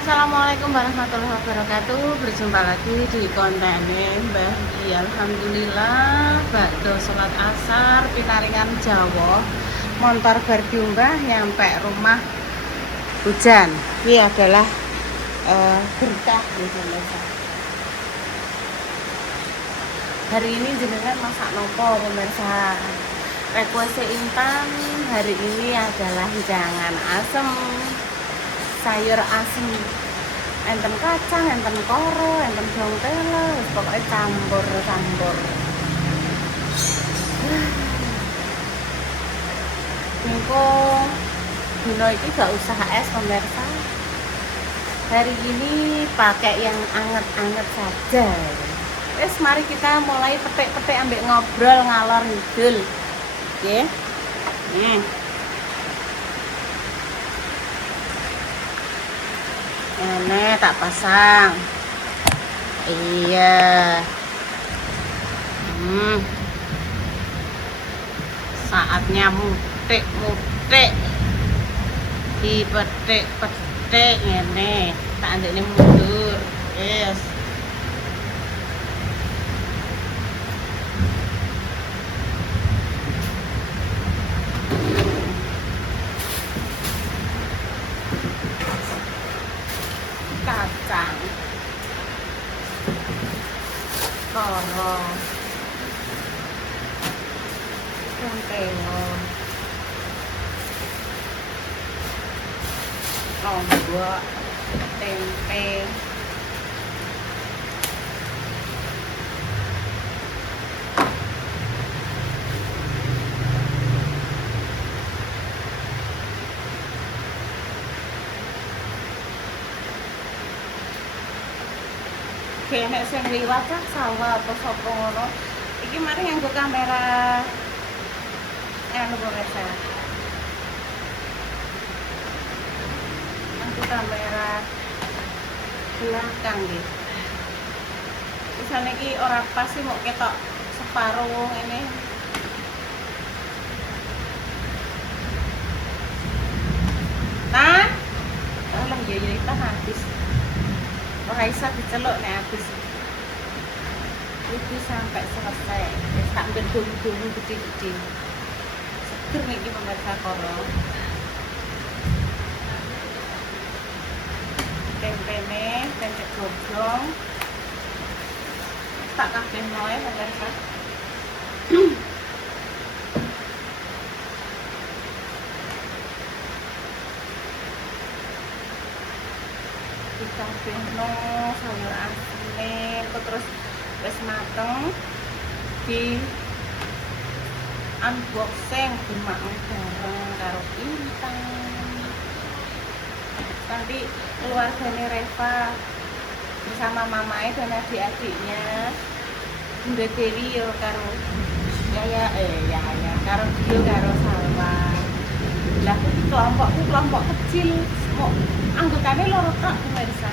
Assalamualaikum warahmatullahi wabarakatuh. Berjumpa lagi di konten Mbah Di. Alhamdulillah bakdo sholat asar pinaringan Jawa montor berdiumbah nyampe rumah hujan. Ini adalah berkah pemirsa. Hari ini jenengan masak nopo pemirsa? Request Intan hari ini adalah hidangan asem, sayur asem, enten kacang, enten koro, enten bawang tele, pokoknya campur. Niko dino iki gak usah es pemirsa. Hari ini pakai yang anget-anget saja. Wes mari kita mulai petik-petik ambek ngobrol ngalor ngidul. Oke. Ini tak pasang. Iya. Saatnya mutik. Dipetik-petik ngene. Tak andekne mundur. Yes. Kacang, koro, tempelo, lombok, tempe, nek sing liwat kan sawah apa sapa ngono. Iki mari nganggo kamera anu pemirsa. Nganggo kamera belakang nggih. Isane iki ora pas sih mau ketok separuh ini. Nah, tolong ya itu habis. Ora isa diceluk nek habis. Itu sampai selesai. Wis tak ndung-ndung gede-gede. Seger niki pemirsa koro. Tempene, tempe godhong. Tak kabeh noe pemirsa. Dikabehno sayur asem terus wis mateng di unboxing dimakan bareng karo Intan. Nanti keluarganya Reva bersama mamanya dan adik-adiknya Bunda Dewi yo karo ya karo Dio karo Salwa. Lah kelompok kecil mau anggotanya loro tok pemirsa.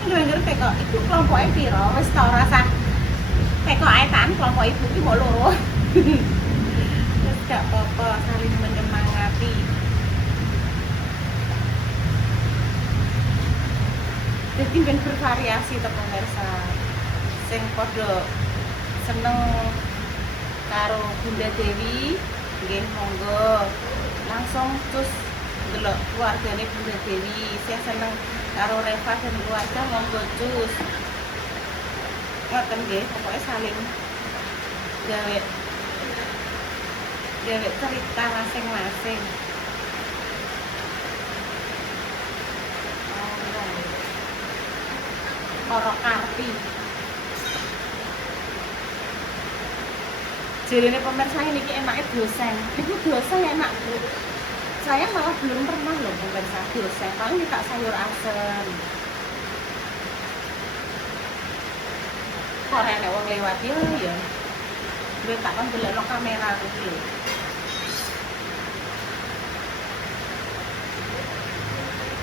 Ngerti kok itu kelompoknya piro wis ta ora sah. Teko ae tan kelompok ibu iki mau loro. Terus gak apa-apa saling menyemangati. Jadi ben bervariasi to pemirsa. Sing padha seneng karo Bunda Dewi nggih monggo langsung terus delok keluargane Bunda Dewi. Saya seneng karo Reva dan keluarga monggo cus. Ngoten nggih, pokoknya saling gawe cerita masing-masing. Koro karpi. Jarine pemirsa ini enaknya dosen. Itu dosen enak, Bu. Saya malah belum pernah loh pemirsa dosen. Paling kita sayur asem. Kok nek wong lewat yo ya. Gue tak kon delokno kamera iki lho.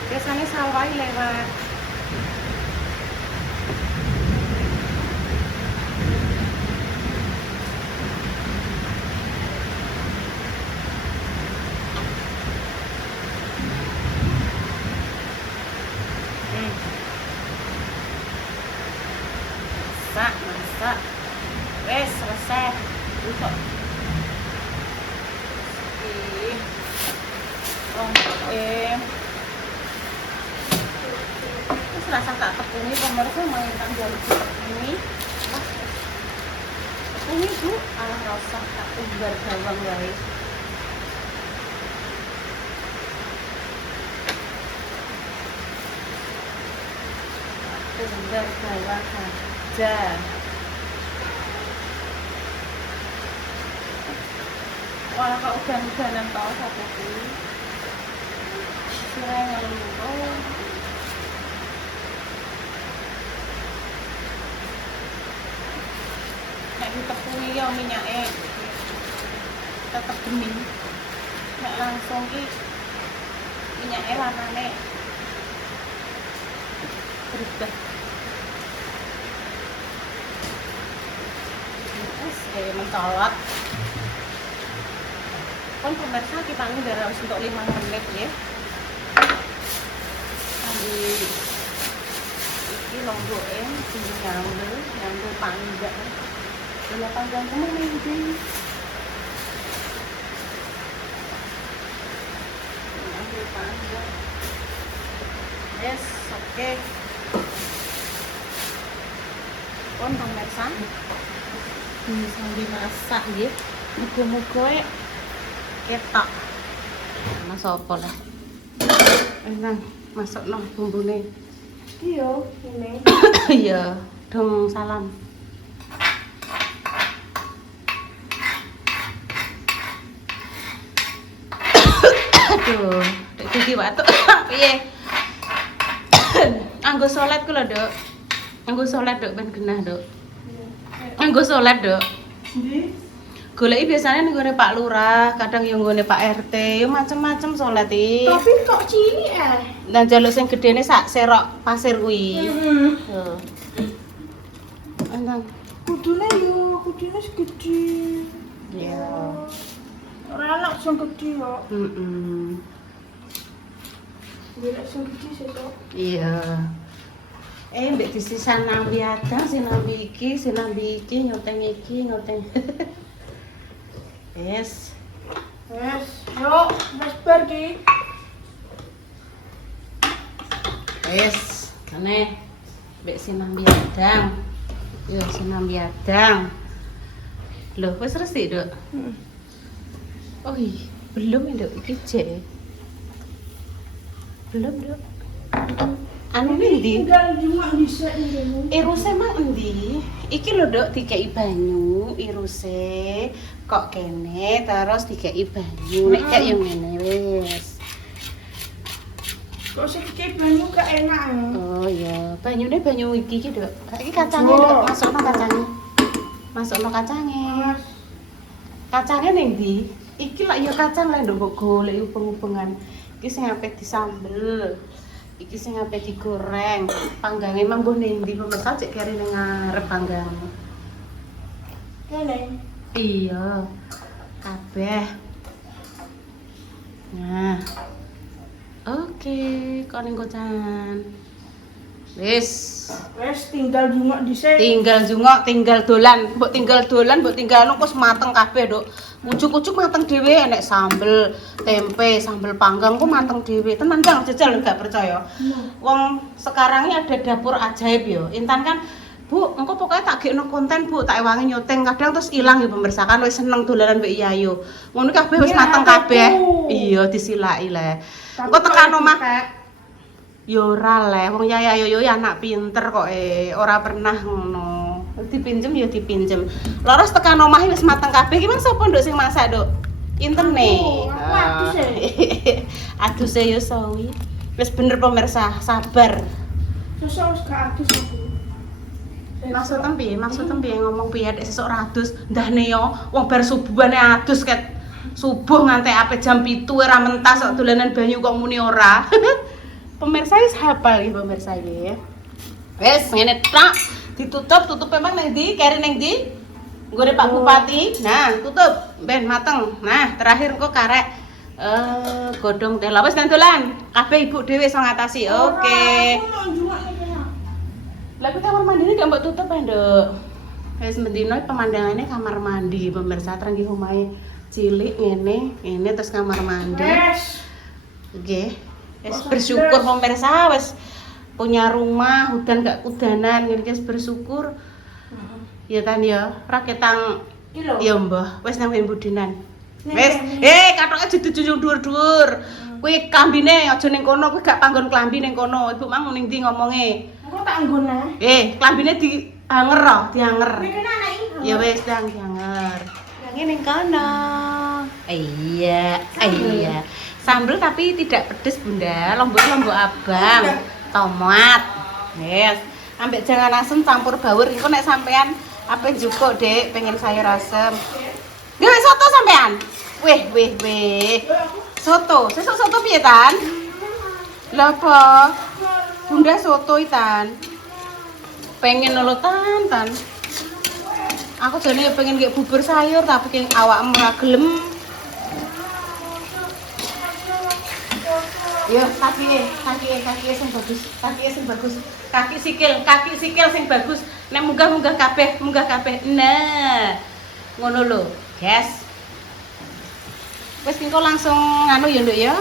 Biasanya sawai lewat. Masak. Wes selesai. Untuk terus rasa tak tepungi pemirsa mengingat jalur ini. Tepungi Bu, alah rasa tak umbar bawang guys. Umbar bawang saja. Wah, kok udan-udanan tau satu ini. Sirai ngeluh. Nek ditepungi ya minyaknya tetep bening. Nek langsung ki minyaknya warnane berubah. Terus kayak mentolot. Kon pemirsa kita ini darah untuk 5 menit ya. Sambil ini longgokin nyambung panggang. Bila panggang kamu minggu. Nyambung panggang. Yes, oke. Kon pemirsa sambil masak ya. Muga-muga ketok. Masak apa lah? Enak, masuk no bumbune. Iya, ini. Iya, dong salam. Aduh, dek gigi batuk. Piye? Anggo salat ku lho, Dok. Anggo salat, Dok, ben genah, Dok. Anggo salat, Dok. Ndi? Goleki biasanya ning gone Pak Lurah, kadang yang gone Pak RT, yo macem-macem salat iki. Tapi kok cilik Dan jaluk sing gedene sak serok pasir kuwi. Heeh. Anang. Kudune segede. Iya. Ora enak sing gede kok. Heeh. Golek sing gede sesuk. Iya. Mbek disisan nambi adang, sinambi iki, nyoteng iki, nyoteng. Yes. Yuk, wis bar ki. Wes, kene mbek sinambi adang. Yo sinambi adang. Loh, wis resik, Dok? Oh iya, belum ya, Dok? Iki jek. Belum, Dok. Anu ndi? Tinggal cuma dhisik ngene. Iruse mang endi? Iki lho, Dok, dikeki banyu, iruse kok kene terus dikeki banyu. Nek kek yo ngene wis. Kok sing iki banyu gak enak. Oh iya, banyune banyu iki ki, Dok. Iki kacange, Dok, masukno kacange. Masukno kacange. Kacange ning ndi? Iki lak ya kacang lek ndok golek upeng-upengan. Iki sing ape disambel. Iki sing ape digoreng. Panggange mang mbok ning ndi pemirsa cek keri ning ngarep panggang. Kene. Iya. Kabeh. Nah. Oke, kok ning kocan. Wis Tinggal jungok dhisik. tinggal jungok, tinggal dolan, mbok tinggal anu wis mateng kabeh, Dok. Ujuk-ujuk mateng dhewe, enek sambel, tempe, sambel panggang ku mateng dhewe. Tenan Bang, jajal enggak percaya. Wong sekarang ini ada dapur ajaib yo. Intan kan, Bu, engko pokoknya tak gekno konten, Bu, tak ewangi nyoteng, kadang terus ilang ya pemirsa kan wis seneng dolanan mbek Yayu. Ngono kabeh wis mateng kabeh. Iya, disilaki le. Engko tekan omah yo ora le, wong Yayu yo anak pinter kok ora pernah ngono. Dipinjem ya dipinjem. Laras tekan omah wis mateng kabeh. Ki mang sapa nduk sing masak, Duk? Intene. Aku Aduse yo sawi. Wis bener pemirsa, sabar. Sesuk wis gak adus aku. Maksud piye ngomong piye nek sesuk ra adus. Ndahne yo wong bar subuhane adus ket subuh nganti ape jam 7 ora mentas kok dolanan banyu kok muni ora. Pemirsa wis hafal iki pemirsa iki. Wis ngene tok. Tutup memang nang ndi? Keri nang ndi? Nggone Pak Bupati. Nah, tutup ben mateng. Nah, terakhir engko karek Godhong teh. Lah wis nang dolan. Kabeh ibu dhewe iso ngatasi. Oke. Aku mau juga nih kayaknya. Lah kuwi kamar mandine gak mbok tutup ya, Nduk. Wis mendino pemandangannya kamar mandi pemirsa terang nggih omahe cilik ngene terus kamar mandi. Wes. Nggih. Wis bersyukur pemirsa wis punya rumah, udan gak udanan ngene iki bersyukur. Ya kan ya, ra ketang Kilo. ya mbah, wis nang budinan. Nih, Wis, nih. katoke aja dijunjung dhuwur-dhuwur. Kuwi klambine aja ning kono, kuwi gak panggon klambi ning kono. Ibu mang ning ndi ngomonge. Aku tak nggon ae. Klambine dianger ro, dianger. Nek kena anak iki. Ya wis dianger. Yang ning kono. Iya. Sambel tapi tidak pedes, Bunda. Lombok abang. Tomat. Yes. Ambek jangan asem campur bawur. Engko nek sampean apa njupuk, Dek, pengen sayur asem. Gawe soto sampean. Weh. Soto. Sesuk soto piye, Tan? Lah apa? Bunda soto Tan. Pengen lho Tan. Aku jane pengen nggih bubur sayur tapi keng awakmu ora gelem. Yo, kaki sing bagus. Kaki sikil sing bagus. Nek munggah kabeh. Nah. Ngono lho, guys. Wis engko langsung anu ya, Nduk ya.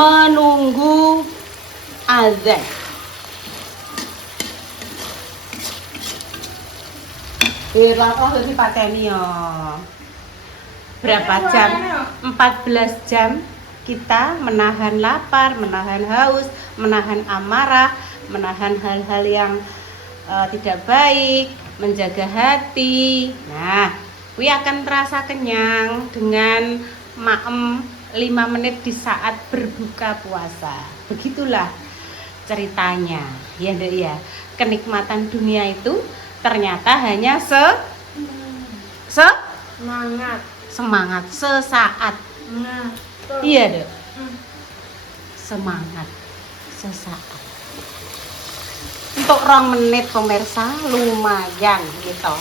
Menunggu azan. Lah dari pateni ya. Berapa jam? 14 jam kita menahan lapar, menahan haus, menahan amarah, menahan hal-hal yang tidak baik, menjaga hati. Nah, kuwi akan terasa kenyang dengan maem 5 menit di saat berbuka puasa. Begitulah ceritanya. Ya, Nduk ya. Kenikmatan dunia itu ternyata hanya semangat sesaat. Nah, betul. Iya, Dek. Semangat sesaat. Untuk 2 menit pemirsa lumayan gitu.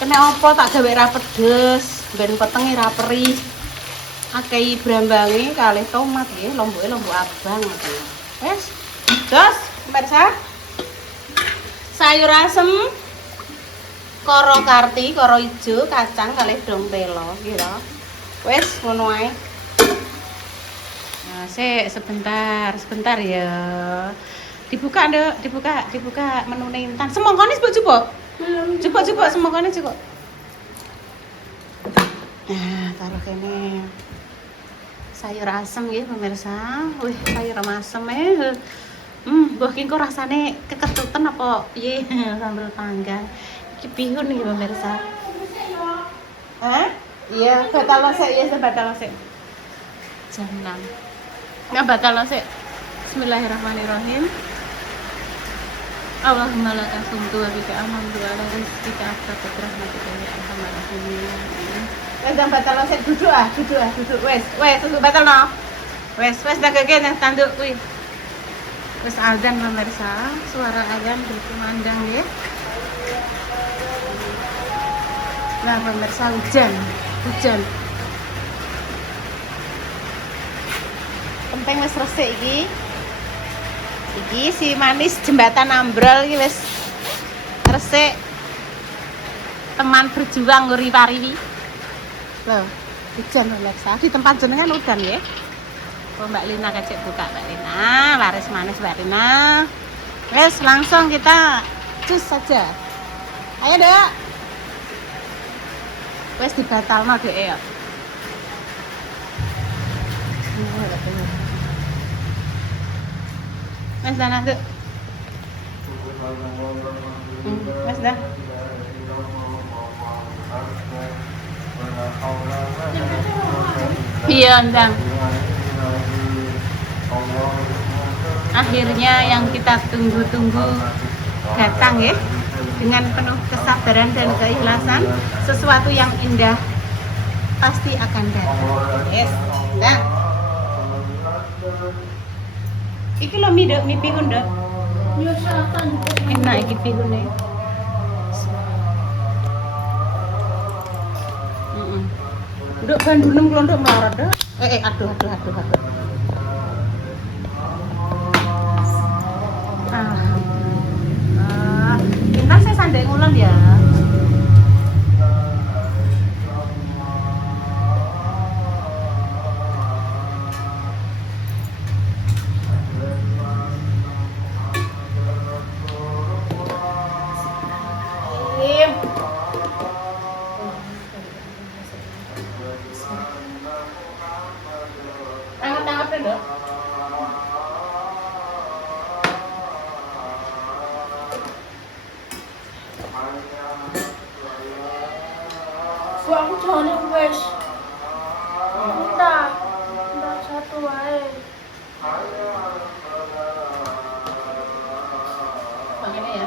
Kena apa tak gawe ra pedes, ben petenge ra perih. Akeh brambange kalih tomat nggih, lomboke lombok abang gitu. Wes. Terus pemirsa sayur asem, koro karti, koro ijo, kacang kalih dong telo gitu. Wes ngono ae. Nah, sebentar ya. Dibuka, Nduk, dibuka menune Intan. Semongkone coba. Coba semongkone coba. Nah, taruh kene. Sayur asem nggih pemirsa. Wih, sayur asem mbah ki kok rasane keketutan apa piye sambel panggang. Iki bihun iki pemirsa. Hah? Iya, batal sik ya, batal sik. Jam 6. Nggak batal sik. Bismillahirrahmanirrahim. Allahumma laka sumtu wa bika amantu ala rizqika afta rahmatika ya arhamar rahimin. Wes ndang batal sik duduk. Wes tunggu batal no. Wes dagege nang tanduk kuwi. Wes azan pemirsa, suara azan berkumandang ya. Nah pemirsa hujan. Kempeng wis resik iki. Iki si manis jembatan ambrol iki wis resik. Teman berjuang nguri-pariwi. Loh, hujan pemirsa. Di tempat jenengan udan ya. Oh, Mbak Lina kecek buka Mbak Lina, laris manis Mbak Lina. Wes langsung kita cus saja. Ayo, Dek. Wes dibatalno Dek ya. Wes dah Dek. Wes dah. Iya, Ndang. Akhirnya yang kita tunggu-tunggu datang ya, dengan penuh kesabaran dan keikhlasan. Sesuatu yang indah pasti akan datang. Yes, nah. Iki lo mie bihun dok. Biasakan. Enak iki pihune. Heeh. Nduk bandunem kula nduk melarat dak. Aduh. Pintar saya sandek ngulon ya. Tangan-tangan dulu. So aku jane wis. Entah satu wae. Begini ya.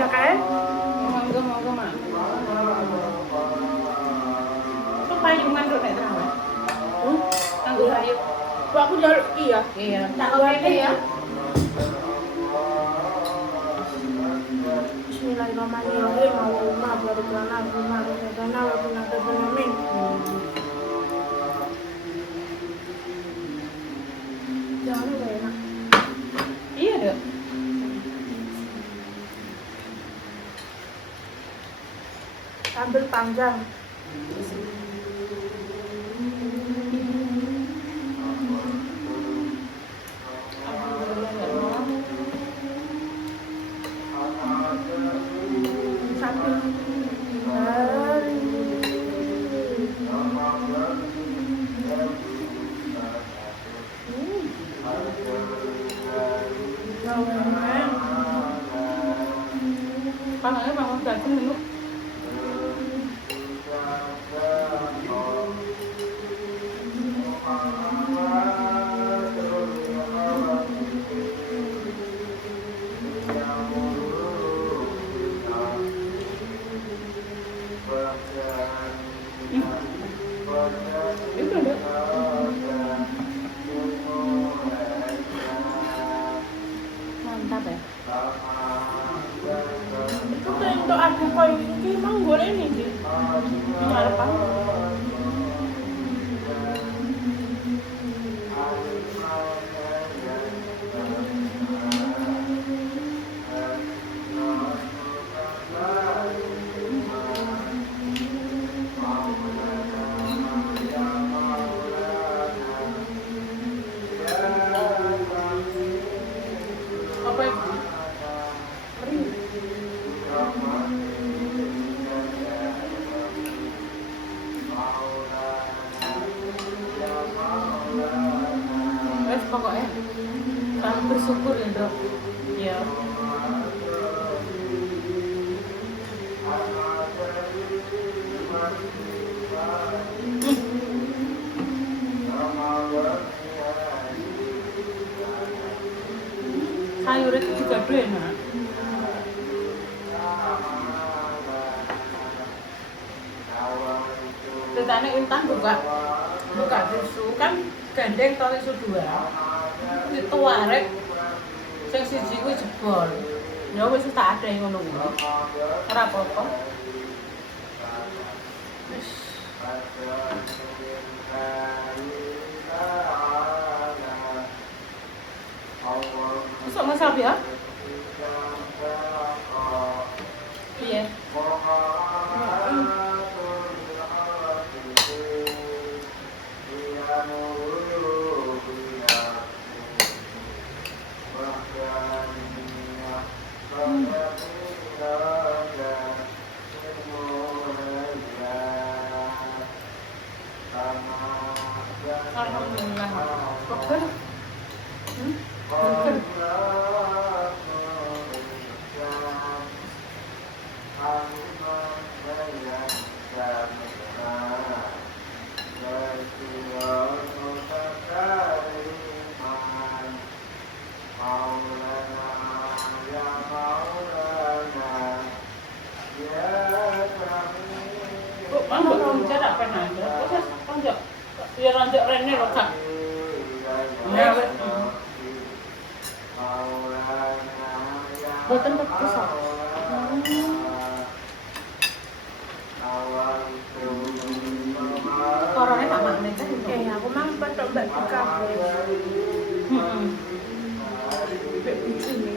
Ya kan? Monggo, Mak. Itu payungan dulu nek terawih. Kanggo payung. Kok aku jaluk iya. Iya, tak Tak kene ya. Bismillahirrahmanirrahim. Allahumma barik lana fima razaqtana wa qina adzabannar. Jangan lupa enak. Iya, Dok. Sambal panggang. Sambal hari. Pangannya bangun daging dulu. Itu Dok. Mantap ya. Itu tuh untuk aku koyo iki emang golek ini sih. Ngarepan. Apa itu? Wes pokoknya selalu bersyukur ya, Dok. Iya. Sayur itu juga enak. Ceritanya Intan buka susu kan gandeng tau susu dua. Itu warek sing siji kuwi jebol. Ya wis tak ada yang ngono kuwi. Ora apa-apa. Wis. Masuk masak ya? Iya. Alhamdulillah. Burger. Burger. Kok mana belum cara apa nanya? rene lho Kak. Ngawet. Boten pedes kok. Korone tak makne kan. Aku mang petok mbak di kafe. Heeh. Mbak bujune.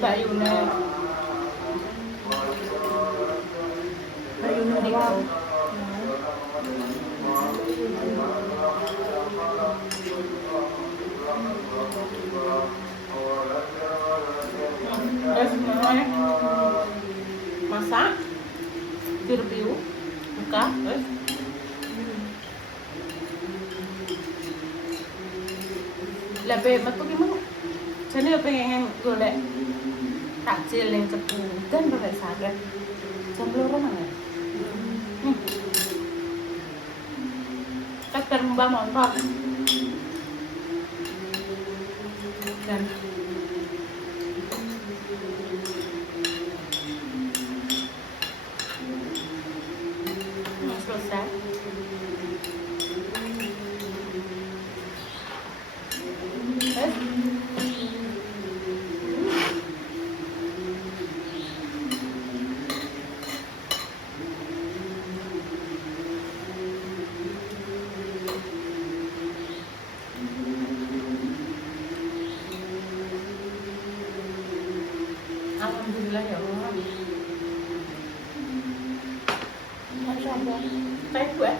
Mbak Yuna. Ayo nawa. Terus semuanya masak, direview, buka, terus lebih metu gimana? Jadi pengen golek takjil yang cepu dan pakai saged. Jam loro mana? Kan mbak motor dan selesai. Alhamdulillah ya Allah. Masya Allah. Baik gue.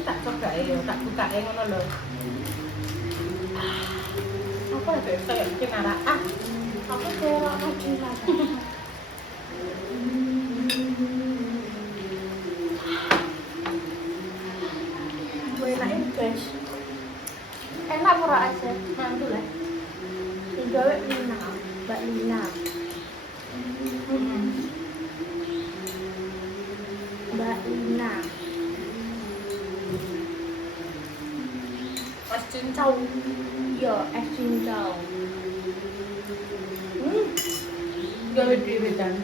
Tak coba tak buka ngono lho. Apa ya kayak bikin arah Aku kayak ngaji lagi. Enakin guys. Enak ora aja. mantul lah. Digawe Lina, Mbak Lina. Mbak Lina. Pas cincau. Yo, es cincau. Gawe dhewe kan.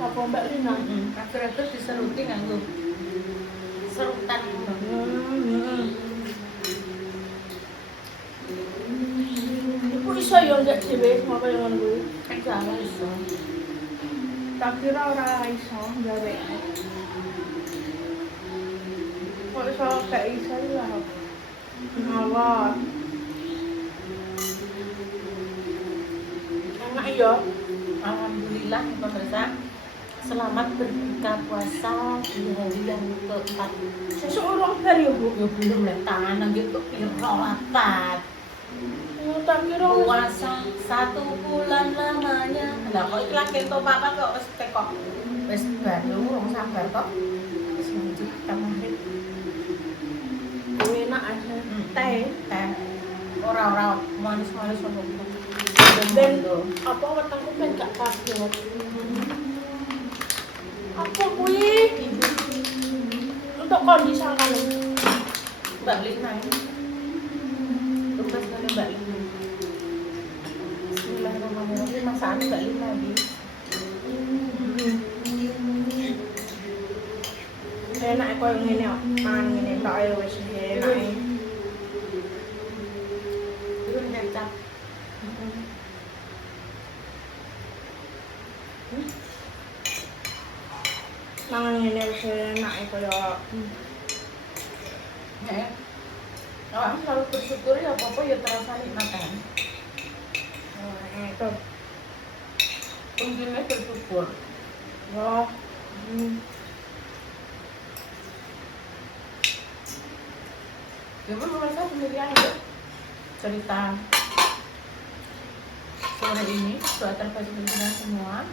Apa Mbak Lina? Akhir-akhir diseruti nganggo serutan ngono. Iku iso yo nggak dhewe sama kaya ngono. Enggak lah iso. Tak kira ora iso gawe. Kok iso gak iso ya? Ngawur. Enak ya. Alhamdulillah pemirsa. Selamat berbuka puasa di hari yang keempat. Sesuk urung bar ya, Bu. Ya belum lah tangan gitu piro lapat. Tak kira Puasa 1 bulan lamanya. Lah kok iki lagi to papa kok wis tekok. Wis baru wong sabar kok. Wis lanjut kemarin. enak aja. Teh. Teh. Ora manis-manis opo. Ben apa wetengku ben gak kaget. Apa kuwi? Untuk kondisi kan. Mbak Lina. Tugas dari Mbak Lina. Bismillahirrahmanirrahim. Masakan Mbak Lina di. Enak koyo ngene kok. Mangan ngene tok ae wis enak. Itu kecap. Mangan ngene wis enak koyo. Ya. Awak selalu bersyukur ya apa-apa ya terasa nikmatan. Itu. Kuncinya bersyukur. Wah. Ya pun mereka sendirian ya. Cerita sore ini doa terbaik untuk kita semua.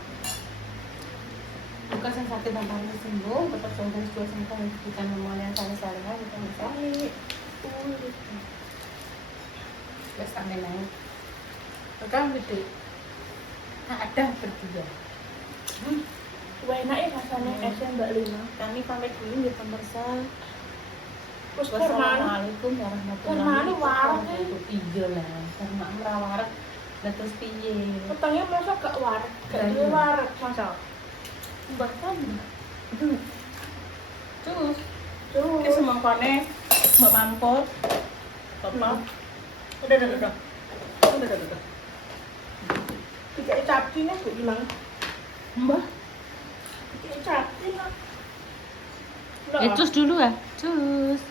Bukan yang sakit dan paling sembuh, tetap selalu dua sembuh kita memohon yang saling saling kita mencari. Terus sampai naik. Sekarang gede. Nah, ada berdua. Wah enak ya rasanya esnya Mbak Lina. Kami pamit dulu ya pemirsa. Wis kurmane. Wassalamualaikum warahmatullahi Kurmane warak, wabarakatuh. Iya lah, karena merawat. Lah terus piye? Petangnya masa gak warak, gak duwe warak masa. Bahkan terus Terus. ke semangkone mbak mampot apa udah Tidak capine Bu bilang. mbak Tidak capine. cus dulu ya cus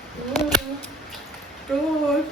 Terus.